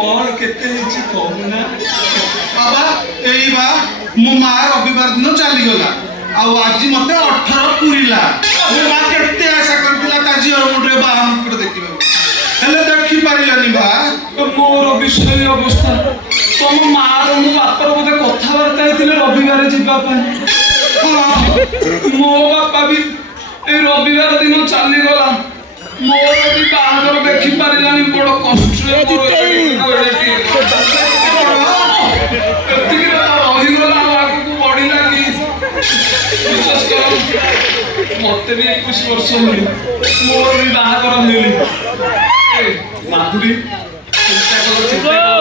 कौन केते हिची कहूना बाबा एई बा मो मा रविवार दिन चली गला आ आज मते 18 पुरीला मो मा केते आशा करथिला ता जियो मुंडरे बाहा मुंडरे देखिबो हेले देखि पारिलानी बा मोर विषय अवस्था तुम मार मो बापर बोधे कथबार्ता हेतिले रविवार जीवा पाई मो बापा भी ए रविवार दिन चली गला मोर भी बाहागर देखि पारिलानी बड़ कष्ट मत भी 21 वर्ष हुई मोर भी बाहागर मिली माधुरी चिंता करो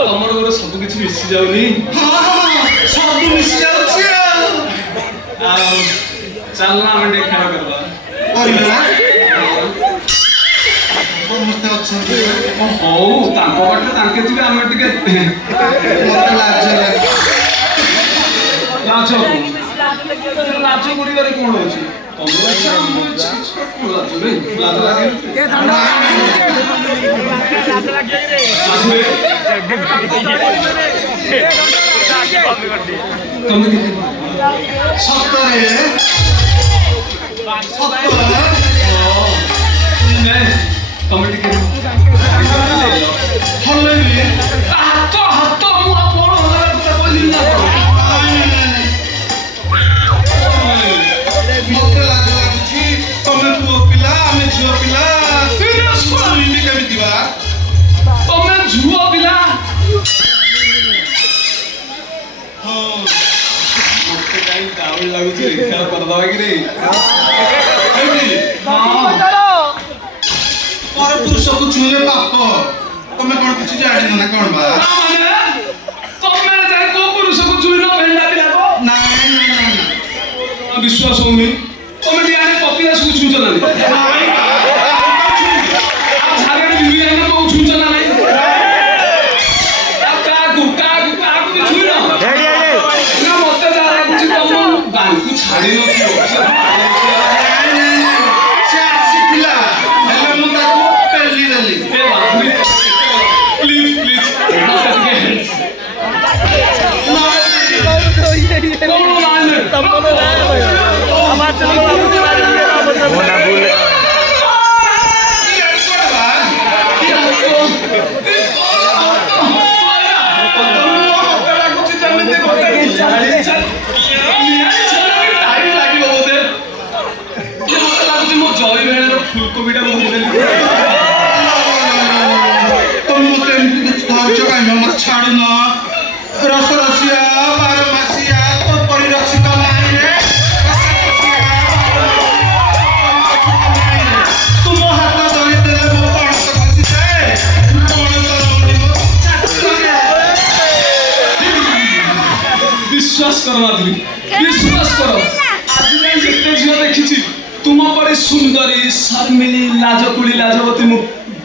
तमर गोर सब किछि मिसी जाउनी सब मिसी जाउछि आ चलना हम देख खेल करबा करिला समस्त अच्छा हो तांको बाटे तांके थिबे हम टिके मते लाज लाज लाज करिवारे कोन होछि लाज लागे के धंधा लाज लागे रे तुम कितने सत्तरे मैं कमेटी के हल्लेबी हाथ हाथ मु आपण होला কথা কইলি না मते लाज लागछि तमे पुओ पिला आमे झियो पिला सीरियस कोई भी केमिति बा तमे झुओ पिला हां मते काई डाउन लागुछि खेल कर दवा कि रे हां पर पुरुष को छुले पाप तमे कोन किछि जानि ना कोन बा माने तमे जाय को पुरुष को छुइनो भेंडा पिला को नहीं विश्वास होनी तमे भी आने पपिया सब छुच ना नहीं आप सारे बीवी आने को छुच ना नहीं आप का भी छुइनो ना मते जा रहा कुछ तम गान को छाड़ी न कि से आसीथिला हेले मु ताको पेली देली ए बाबू प्लीज प्लीज मते के कौन लाइन तब तो आवाज चलो होना भूल फुलकोबीटा तुम मते मत छाड़ू न रस रसिया बार मासिया तो परिरक्षित नहीं रे तुम हाथ धरी देले मो पण तो खुशी जाए पण तो विश्वास करो माधुरी विश्वास करो आज मैं जितने झियो देखिछि तुम परे सुंदरी शर्मिली लाजकुली लाजवती मु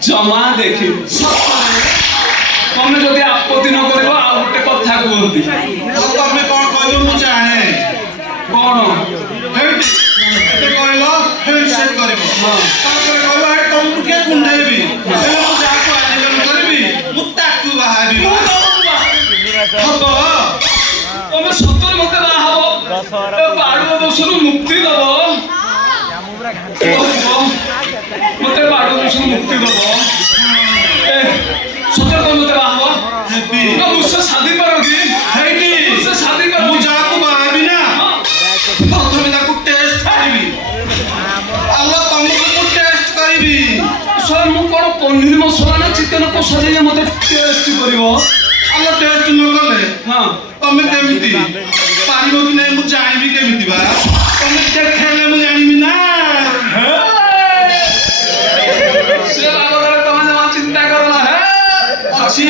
जमा देखि तमे जदि आपत्ति न करिबो आ गोटे कथा कहंती तमे कोन कहबो मु जाने कोन हेटी एते कहलो हेट सेट करबो हां तापर कहबो हे तुम के कुंडेबी हेले मु जाको आजीवन करबी मु ताकू बाहाबी हबो तमे सत्तर मते बा हबो ए बाडू दोषरु मुक्ति दबो मते बाडू दोषरु मुक्ति दबो ए सत्तर मते बा हबो हेपी ना मुझसे शादी करोगी हेटी मुझसे शादी मु करोगी जाको बाहाबी ना प्रथमे ताकू टेस्ट करबी अल्लाह तुमको मु टेस्ट करबी सर मु कोन पनीर मसला ना चिकन को सजाइए मते टेस्ट करिवो अल्लाह टेस्ट न कले हां तमे केमिति पारिबो कि नै मु जानिबी केमिति बा तमे देखेले मु जानिबी ना से लागरे तमे जमा चिंता करला है अछि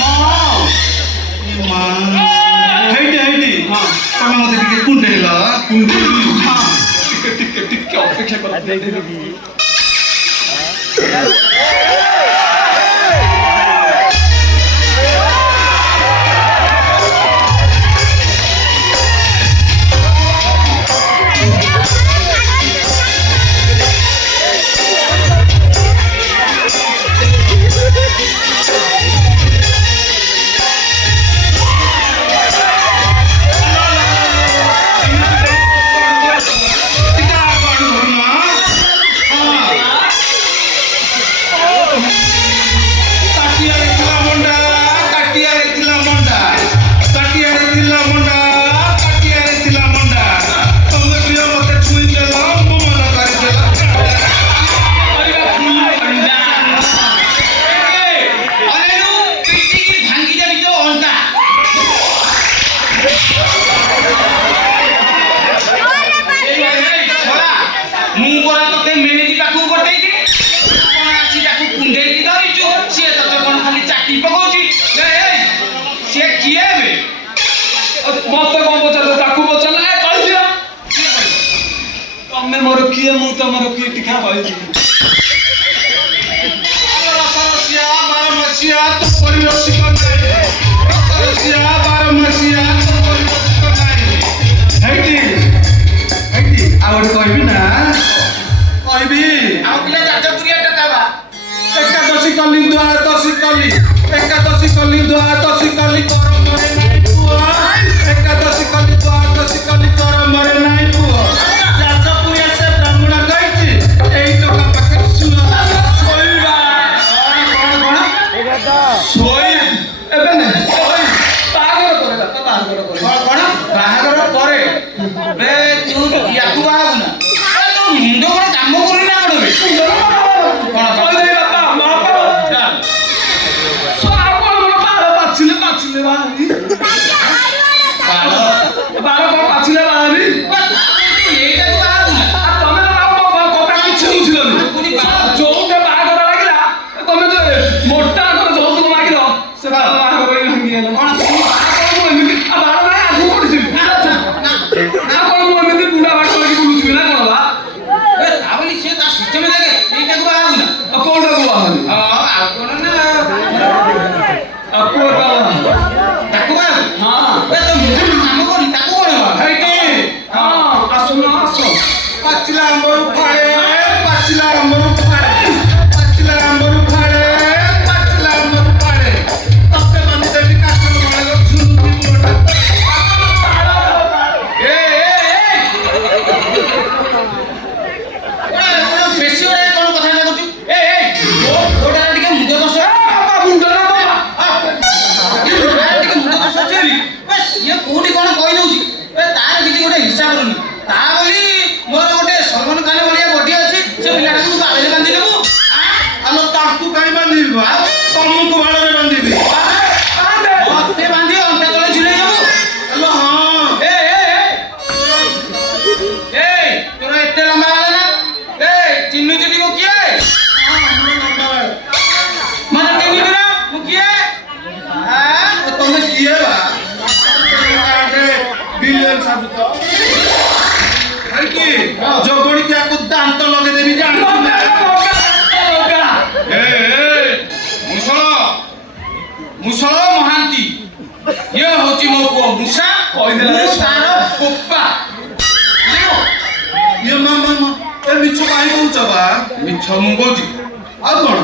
हां मां हेटी हां तमे मते टिके कुंडेला हां टिके अपेक्षा कर ଚାଟି ପକଉଛି ସିଏ କିଏ ବେ ମତେ କଣ ପଚାରୁଛ ତାକୁ ପଚାରିଲା କହିଦିଅ ତମେ ମୋର କିଏ ମୁଁ ତମର କିଏ ଟିକା କହିଛି ରସରସିଆ ବାରମାସିଆ ତୋ ପରିବେଶିକ ନାହିଁ ରସରସିଆ ବାରମାସିଆ ତୋ ପରିବେଶିକ ନାହିଁ ହେଇଟି ଆଉ ଗୋଟେ କହିବି ନା କହିବି ଆମ ପିଲା ଚାଚପୁରିଆ ଟକା ବା ଏକାଦଶୀ କଲି ଦ୍ୱାଦଶୀ କଲି ଏକାଦଶୀ କଲି ଦ୍ୱାଦଶୀ କଲି କରମରେ ନାହିଁ ପୁଅ ଏକାଦଶୀ କଲି ଦ୍ୱାଦଶୀ କଲି କରମରେ ନାହିଁ ପୁଅ ଯାଜପୁରିଆ ସେ ବ୍ରାହ୍ମଣ କହିଛି ଏଇ ଟଙ୍କା ପାଖରେ ଶୁଣ ଶୋଇବା କଣ ଶୋଇ ଏବେ ନାହିଁ ଶୋଇ ବାହାଘର ପରେ ବାପା ବାହାଘର ପରେ କଣ ବାହାଘର ପରେ ବେ ତୁ ୟାକୁ ବାହାବୁ ନା ତୋ ମୁଣ୍ଡ କଣ କାମ କରୁନି ନା କଣ ବେ କଣ କହିଦେବି ବାପା ମା ବାପା ଚାଲ ଆଉ କଣ ମୋର ବାଳ ପାଚିଲେ ବାହାରି ବାଳ ବାଳ କଣ ପାଚିଲେ ବାହାରି ଏଇଟାକୁ ବାହାବୁ ନା ତମେ ତ କଥା କିଛି ବୁଝିଲନି ଯୋଉଟା ବାହାଘର ଲାଗିଲା ତମେ ଯେ ମୋଟା ଆଙ୍କର ଯୌତୁକ ମାଗିଲ ସେ ବାହାଘର ଭାଙ୍ଗିଗଲା କଣ ମୁଁ ଏମିତି ବାଳ ନାହିଁ ଆଗକୁ ପଡ଼ିଯିବି କଣ ମୁଁ ଏମିତି ବୁଢା ବାଟ କରିକି ବୁଲୁଥିବି ନା କଣ ବା ତା ବୋଲି ସିଏ ତା ସିଷ୍ଟମ ଦେଖେ ଏଇଟାକୁ ବାହାବୁ ନା କୋଉଟାକୁ ବାହାରି ଆଉ କଣ ନା କୋଉଟା ତାକୁ ବାହାବୁ ହଁ ବେ ତୋ ମୁଣ୍ଡ କାମ କରୁନି ତାକୁ କଣ ବାହାବୁ ହେଇଟି ହଁ ଆସୁନ ଆସ ପାଚିଲା ଆମ୍ବରୁ ଫାଳେ ପାଚିଲା ଆମ୍ବରୁ ଫାଳେ ପାଚିଲା ଆମ୍ବରୁ ଫାଳେ ପାଚିଲା ଆମ୍ବରୁ ଫାଳେ ତତେ ବାନ୍ଧି ଦେବି କାଠର ମାଳ ଝୁଲୁକି ମୁଣ୍ଡ ବେଶୀ ଗୁଡାଏ କଣ କଥା ଲାଗୁଛୁ ଗୋଟା ଟିକେ ମୁଣ୍ଡ ଦୋଷ ଟିକେ ମୁଣ୍ଡ ଦୋଷ ଅଛି ସିଏ କୋଉଠି କଣ କହିଦଉଛି ତାର କିଛି ଗୋଟେ ହିସାବ କରୁନି ତା ବୋଲି ମୋର ଗୋଟେ ସଲମାନ ଖାନ ଭଳିଆ ବଡି ଅଛି ସେ ପିଲାଟାକୁ ତୁ ବାଳରେ ବାନ୍ଧି ଦେବୁ ଆଲୋ ତାଙ୍କୁ କାଇଁ ବାନ୍ଧିବି ବା ତମକୁ ବାଳରେ ବାନ୍ଧିବି ମତେ ବାନ୍ଧି ଅଣ୍ଟା ତଳେ ଝୁଲେଇ ଦେବୁ ଆଲୋ ହଁ ତୋର ଏତେ ଲମ୍ବା ବାଳ ନା ଚିହ୍ନିଚୁଟି ମୁଁ କିଏ ମତେ ଚିହ୍ନିଛୁ ନା ମୁଁ କିଏ ତମେ କିଏ ବା ବିଲିୟନ ସାବୁତ କି ଯୋଗଣି ତାକୁ ଦାନ୍ତ ଲଗେଇଦେବି ଜାଣିଛୁ ନା ମୁସଳ ମହାନ୍ତି ଇଏ ହଉଛି ମୋ ପୁଅ ମୂଷା କହିଦେଲା ମୁଁ ରେ ତାର ପୋପା ଇଏ ମା ଏ ମିଛ କାହିଁ କହୁଛ ବା ମିଛ ମୁଁ କହୁଛି ଆଉ କଣ